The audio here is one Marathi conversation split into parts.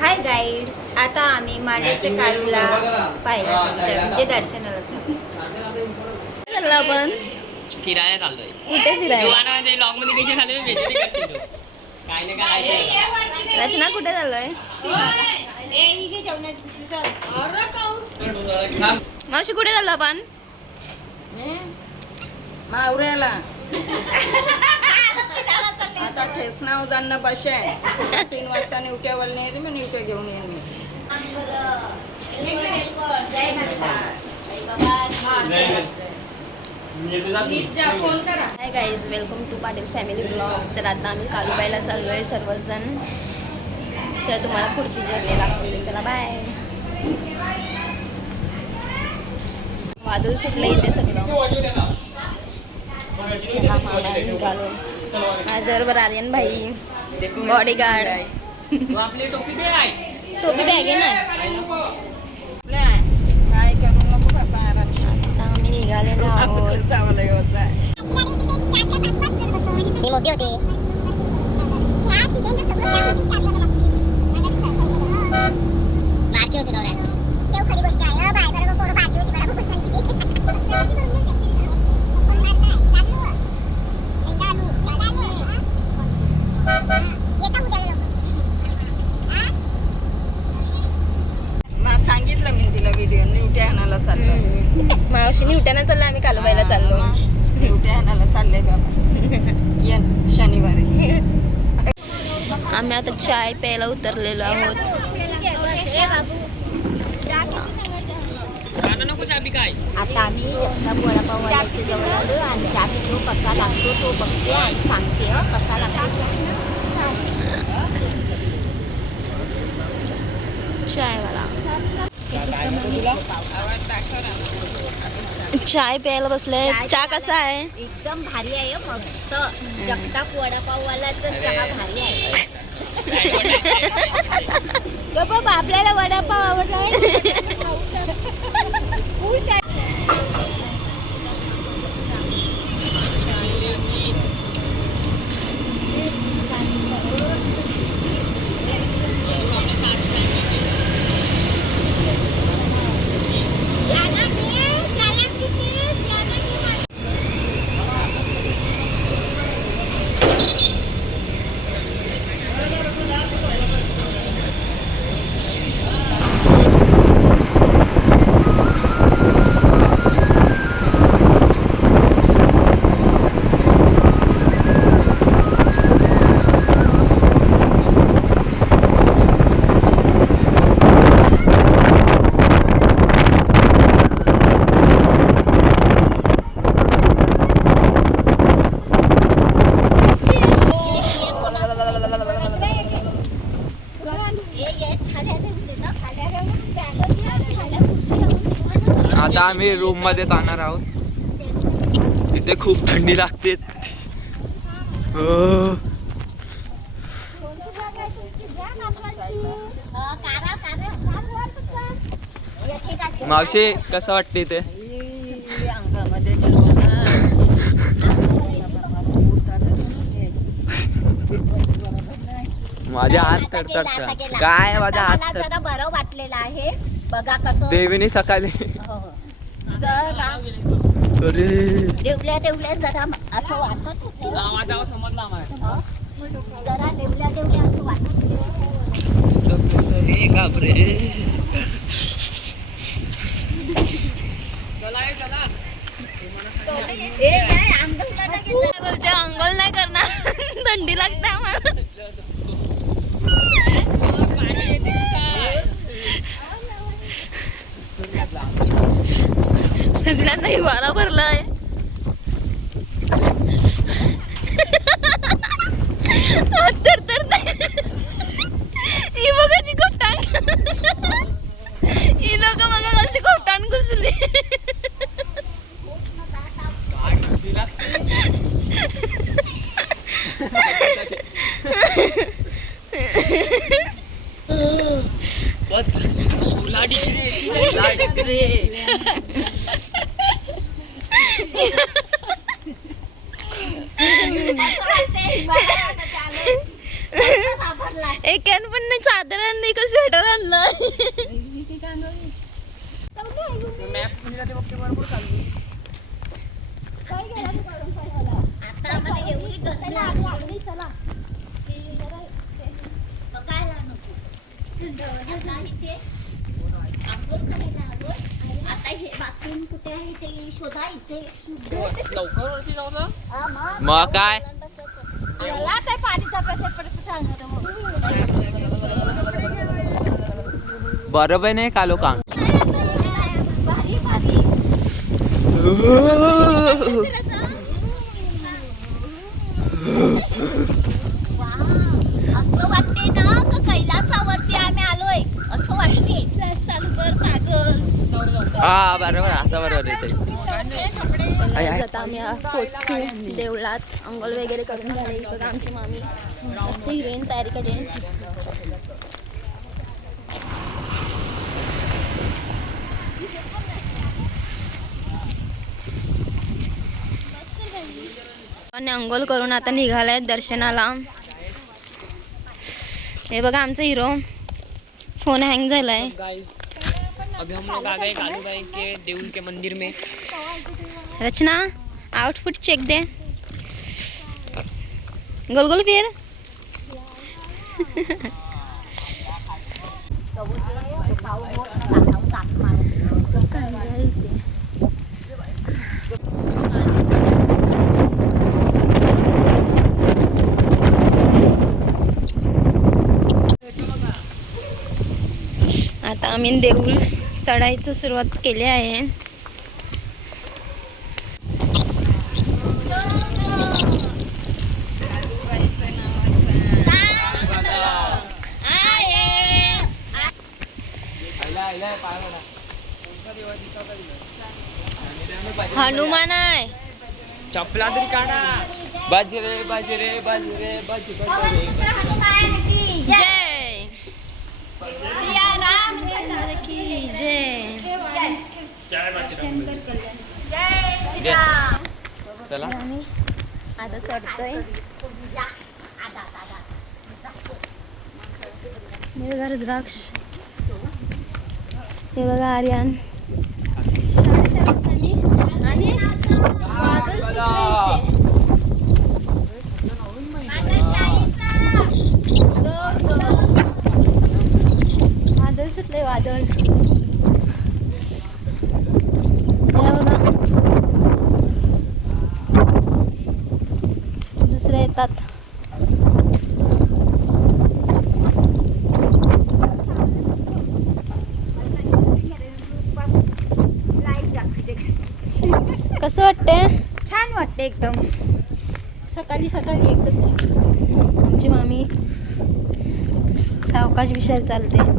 हाय गाईड्स, आता आम्ही मांडरच्या कारूला पाहायला चाललो म्हणजे दर्शनाला चाललो. आपण फिरायला चाललोय. कुठे फिरायला? दुकानामध्ये लॉंग मध्ये किती खाली भेटते करशील तू. काय नाही काय रचना कुठे चाललोय? मावशी कुठे चाललो आपण? मावऱ्याला आता ठेसना उदांना बस आहे. 3 वाजता निवट्यावर नाही मग निवट्या घेऊन येईन मी. Hi guys, welcome to Patil family vlogs. तर आता आम्ही कालूबाईला चाललो आहे सर्वजण. तर तुम्हाला पुढची जर्नी दाखवते. चला बाय. वादळ सुटलं इथे सगळं. निघालो. माझ्याबरोबर आर्यन भाई, बॉडीगार्ड. आपली टोपी दे आहे. टोपी बॅग आहे ना. काय करू नको बाबा. आता आम्ही निघालेलो आहोत. चावलं यायचं आहे. ही मोठी होती. बारकी होती दौऱ्यात. तेव्हा खरी गोष्ट आहे. बाय बरोबर पोरं बारकी होती. मग सांगितलं मी तिला व्हिडिओ निवट्या आणायला चाललो. मावशी उठायला चाललं, आम्ही कालूबाईला चाललो. निवट्या आणायला चाललंय बाबा. ये शनिवारी. आम्ही आता चाय प्यायला उतरलेलो आहोत. नको चाबी काय. आता आम्ही जगताप वडापाव वाल्याच्या जवळ आलो आणि चहा पितो. कसा लागतो तो बघते आणि सांगते कसा लागतो. चायवाला चाय प्यायला बसले. चहा कसा आहे? एकदम भारी आहे मस्त. जगताप वडापाववाल्याचा चहा भारी आहे. बाबा आपल्याला वडापाव आवडला. आता आम्ही रूम मध्ये जाणार आहोत. इथे खूप थंडी लागते. मावशी कसं वाटते इथे? अंगामध्ये माझ्या हात थरथरतात. काय माझ्या हात मला जरा बरं वाटलेलं आहे. बघा कसं देवीने सकाळी जरा अरे देवल्या जरा असं वाटत होतं. समजला जरा देवल्या असं वाटत बोलते अंघोळ नाही करणार. थंडी लागते आम्हाला. सगळ्यांना हिवारा भरलाय. ही बघाची खोपटान. ही लोक बघा कशी खोपटान घुसली. एकान पण नाही चादर नाही का स्वेटर आणलं. आता आम्हाला एवढी गर्दी लागली चला बघायला नको. आता इथे आंघोळ करायला आलोय. आता हे बाथरूम कुठे आहे ते शोधा. इथे लवकर वरती जाऊ ना. हा, मग काय काय पाणीचा बरोबर नाही कालो काम. भारी भारी असं वाटते ना का कैलासावरती आम्ही आलोय असं वाटते. फ्लॅश चालू कर पागल. हा बरोबर आता बरोबर येते. आता आम्ही पोचू देवळात. अंघोळ वगैरे करून झाले. बघा आमची मामी मस्त हिरोईन तयारी केली. आणि अंघोळ करून आता निघालाय दर्शनाला. हे बघा आमचा हिरो. फोन हँग झालाय. अभी हम लोग आ गए कालूबाई के देउल के मंदिर में. रचना आउटफिट चेक दे. गोल गोल फिर. आता आम्ही देऊळ चढायचं सुरुवात केली आहे. हनुमान आहे. चपला तरी काढा. बाजरे बाजरे बाजरे बाजरे जय रामचंद्र की जय. चला आणि आता चढतोय. निळगार द्राक्ष. हे बघा आर्यन. आणि वादळ सुटले. वादळ दुसरे येतात. कसं वाटतंय? छान वाटते एकदम. सकाळी सकाळी एकदम छान. आमची मामी सावकाश विषय चालते.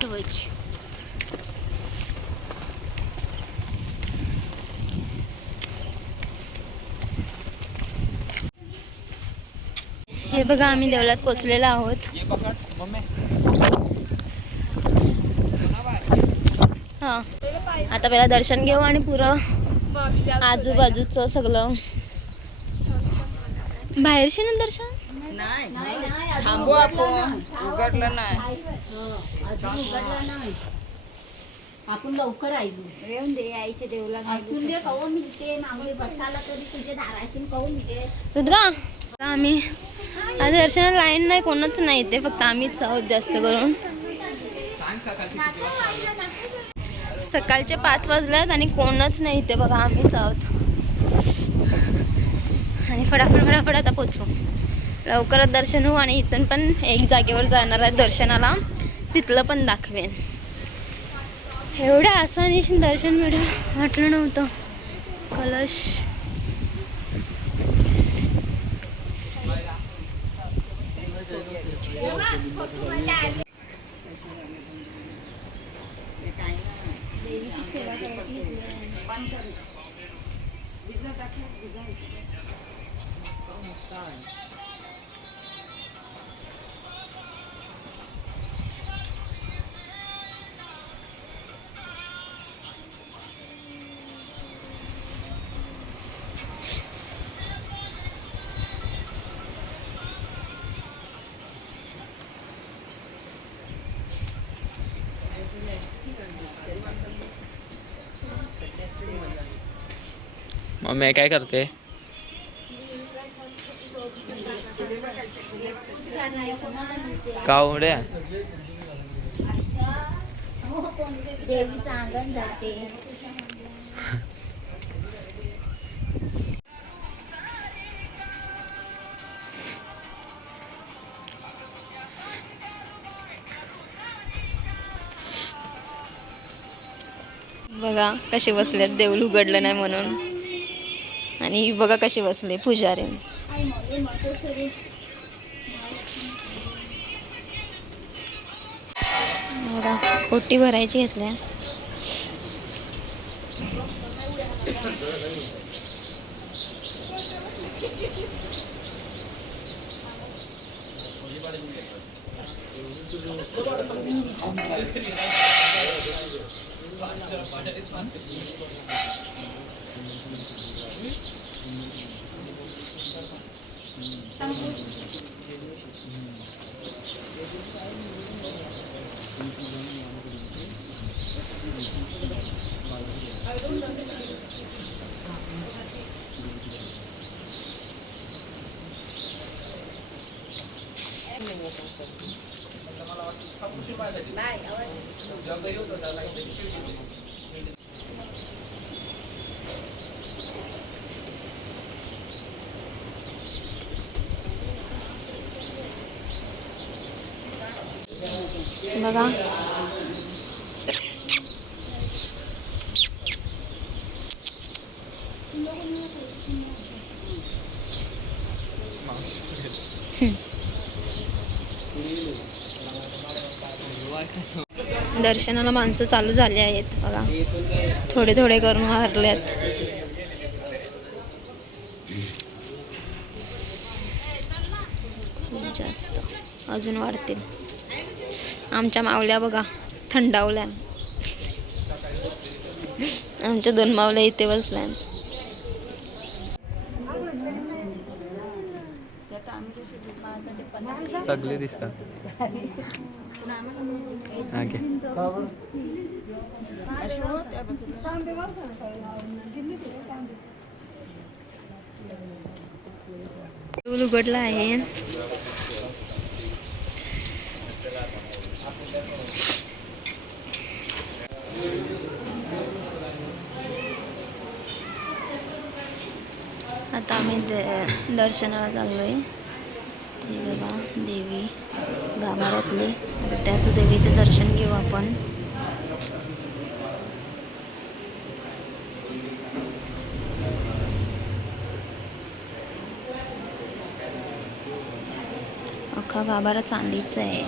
धुवायची. हे बघा आम्ही देवळात पोचलेलो आहोत. हा आता पहिला दर्शन घेऊ आणि पुरं आजूबाजूचं सगळं बाहेरशी ना दर्शन. नाही थांबू आपण. उघडलं नाही. आपण लवकर आलो. येऊन दे आईच्या देवला. असून दे कवा मिळते मागले बसायला तरी तुझे दाराशी कवा मिळते. रुद्रा आम्ही आज दर्शनाला लाईन नाही कोणच नाही इथे. फक्त आम्हीच आहोत जास्त करून. सकाळचे 5 वाजल्यात आणि कोणच नाही इथे. बघा आम्हीच आहोत. आणि फटाफट आता पोचू. लवकरच दर्शन होऊ. आणि इथून पण एक जागेवर जाणार आहे दर्शनाला. तिथलं पण दाखवेन. एवढ्या आसानीशी दर्शन मिळेल वाटलं नव्हतं. कलश मम्मी काय करते? कावड्या देवी सांगण जाते. बघा कसे बसलेत, देऊळ उघडलं नाही म्हणून. आणि बघा कसे बसले पुजारी. बघा ओटी भरायची घेतल्या. बघा दर्शनाला माणसं चालू झाली आहेत. बघा थोडे थोडे करून वारल्यात. खूप जास्त अजून वाढतील. आमच्या मावल्या बघा थंडावल्या. आमच्या 2 मावल्या इथे बसल्या. सगळे दिसतात. देऊळ उघडला आहे. आता आम्ही दर्शनाला चाललोय. ते बघा देवी गाभाऱ्यातली. त्याचं देवीचं दर्शन घेऊ आपण. अख्खा गाभारा चांदीचा आहे.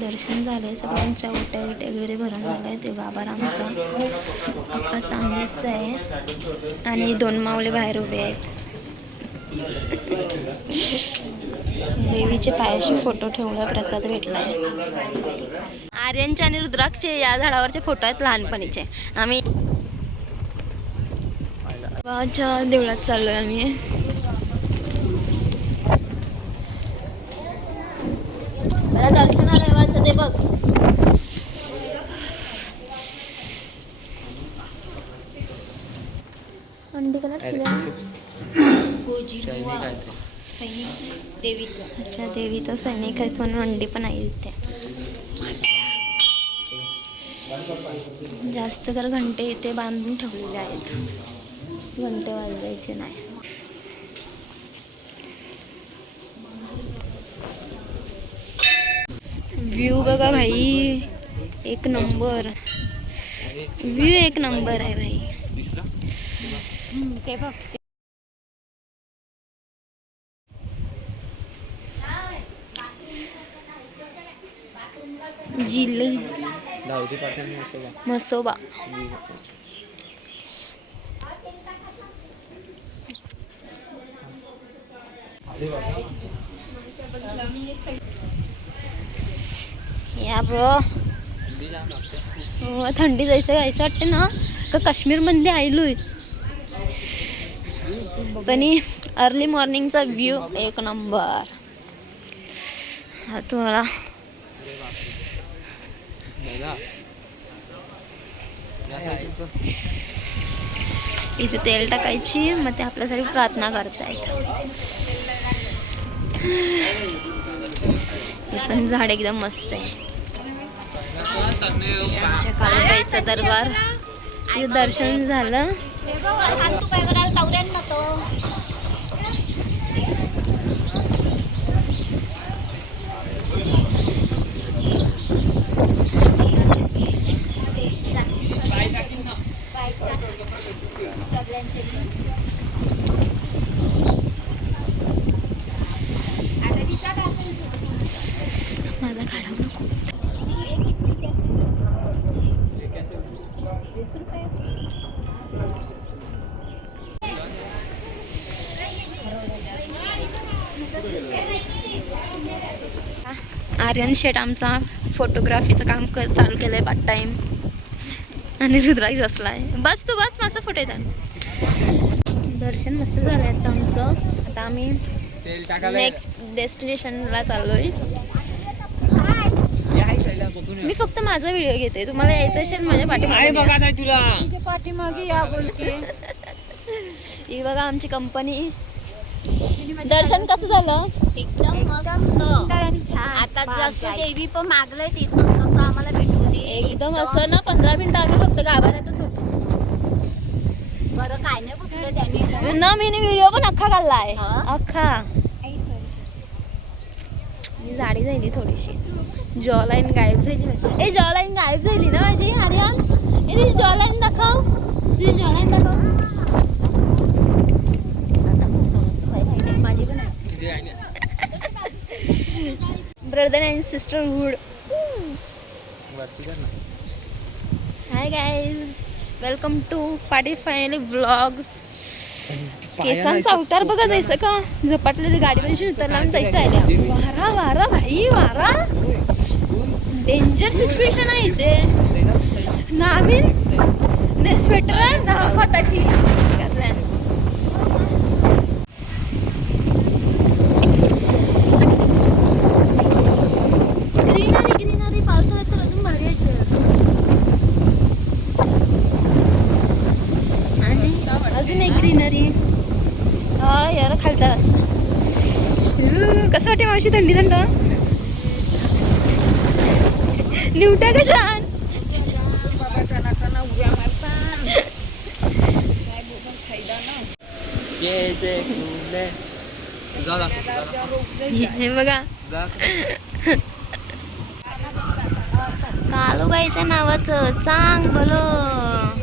दर्शन झालंय. सगळ्यांच्या ओट्या वगैरे भरून झालाय. ते गाभारा आमचा अख्खा चांदीचा आहे. आणि 2 मावले बाहेर उभे आहेत. देवीचे पायाशी फोटो ठेवला. प्रसाद भेटलाय. आर्यनचे आणि रुद्राक्षचे या झाडावरचे फोटो आहेत लहानपणीचे. आम्ही गावाच्या देवळात चाललोय आम्ही. मला दर्शनाला येवायचं ते बघ. अंडी कलर देवीचं. अच्छा देवीचं सैनिक आहेत म्हणून अंडी पण आहे इथे. जास्त तर घंटे इथे बांधून ठेवलेले आहेत. घंटे वाजवायचे नाही. व्ह्यू बघा भाई, एक नंबर व्ह्यू, एक नंबर आहे भाई. ते बघ जिल्हे धावती पाटील मसोबा. या ब्रो थंडी जायचं असं वाटते ना का काश्मीर मध्ये आलोय. पण अर्ली मॉर्निंगचा व्ह्यू एक नंबर. हा तुम्हाला इथे तेल टाकायची मग ते आपल्यासाठी प्रार्थना करतायत. हे पण झाड एकदम मस्त आहे. आमच्या काळूबाईचा दरबार हे दर्शन झालं. सांग तू काय करायला तवऱ्यांना तो माझा काढावं नको. आर्यन शेट आमचा फोटोग्राफीचं काम चालू केलंय पार्ट टाइम. आणि रुद्राक्ष बसलाय. बस तू बस, माझा फोटो येतात. दर्शन मस्त झालंय आता आमचं. आता आम्ही नेक्स्ट डेस्टिनेशनला चाललोय. मी फक्त माझा व्हिडिओ घेते. तुम्हाला यायचं असेल माझ्या पाठीमागे बघा नाही तुला पाठीमागे या बोलते. ही बघा आमची कंपनी. दर्शन कसं झालं? एकदम मस्त. आता जसं देवी पण मागलंय तसं आम्हाला भेटू दे. एकदम असं ना 15 मिनिटं आम्ही फक्त गाभाऱ्यातच होतो. बरं काय नाही बोललं त्याने ना मी व्हिडिओ पण अख्खा काढलाय. अख्खा मी जाडी झाली थोडीशी. जॉ लाईन गायब झाली. ए जॉ लाईन गायब झाली ना माझी. आर्यन ए तुझी जॉ लाईन दाखव. तुझी जॉ लाईन दाखव. माझी पण आहे. Brother and sisterhood. Hi guys, welcome to पाटी फॅमिली व्लॉग्स. केसांचा अवतार बघा जायचं का झपाटलेली गाडीमध्ये उतरला आणि जायचं आहे. वारा वारा भाई वारा. डेंजर सिच्युएशन आहे इथे. ना आम्ही ने स्वेटर ना हाताची घातल्या. ग्रीनरी ग्रीनरी पावसाळ्यात तर अजून भारी आहे. आणि अजून एक ग्रीनरी. हा यार खालचा रस्ता. कसं वाटते मावशी थंडी थंड. निवट्या का छान. हे बघा कालूबाईच्या नावाचं चांग भलं.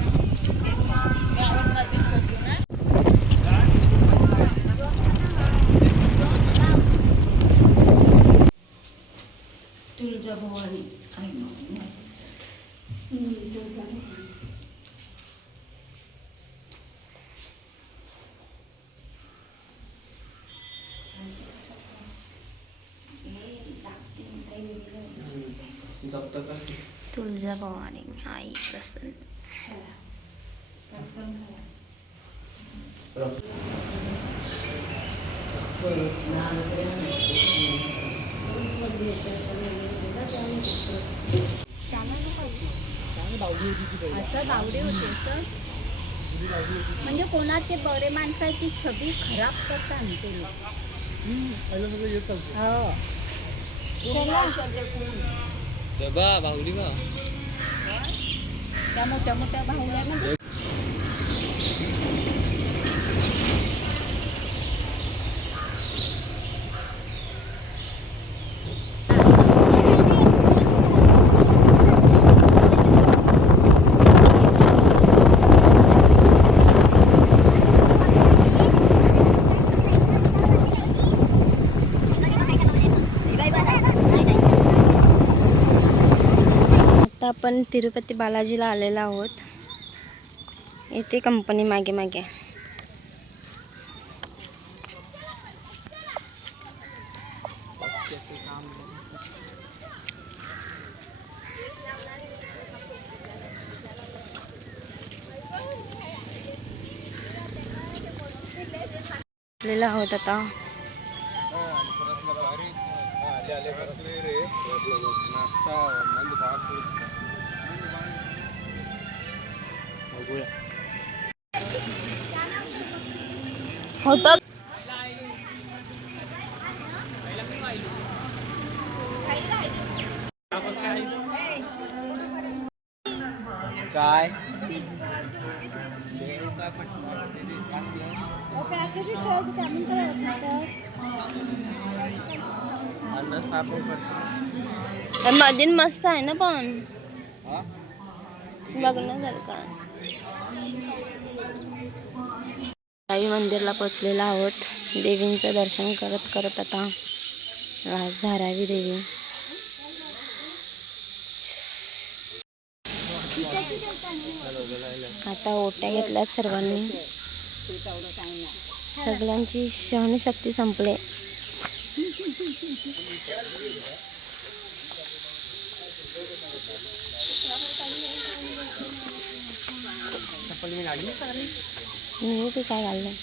तुळजाभवानी आई प्रसन्न. म्हणजे कोणाचे बरे माणसाची छबी खराब करतात ते लोक. बघा बाहुली बघा. त्या मोठ्या मोठ्या बाहुल्या आपण तिरुपती बालाजीला आलेलो आहोत. इथे कंपनी मागे मागे. आहोत आता. काय मधीन मस्त आहे ना पण बघण्यासारखं. साई मंदिरला पोचलेलो आहोत. देवींचं दर्शन करत करत आता रास धारावी देवी. आता ओट्या घेतल्यात सर्वांनी. सगळ्यांची सहनशक्ती संपले. मी ते काय घाललंय.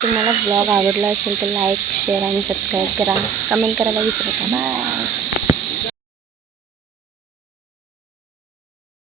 तुम्हाला ब्लॉग आवडला असेल तर लाईक शेअर आणि सबस्क्राईब करा. कमेंट करायला विसरू नका. बाय.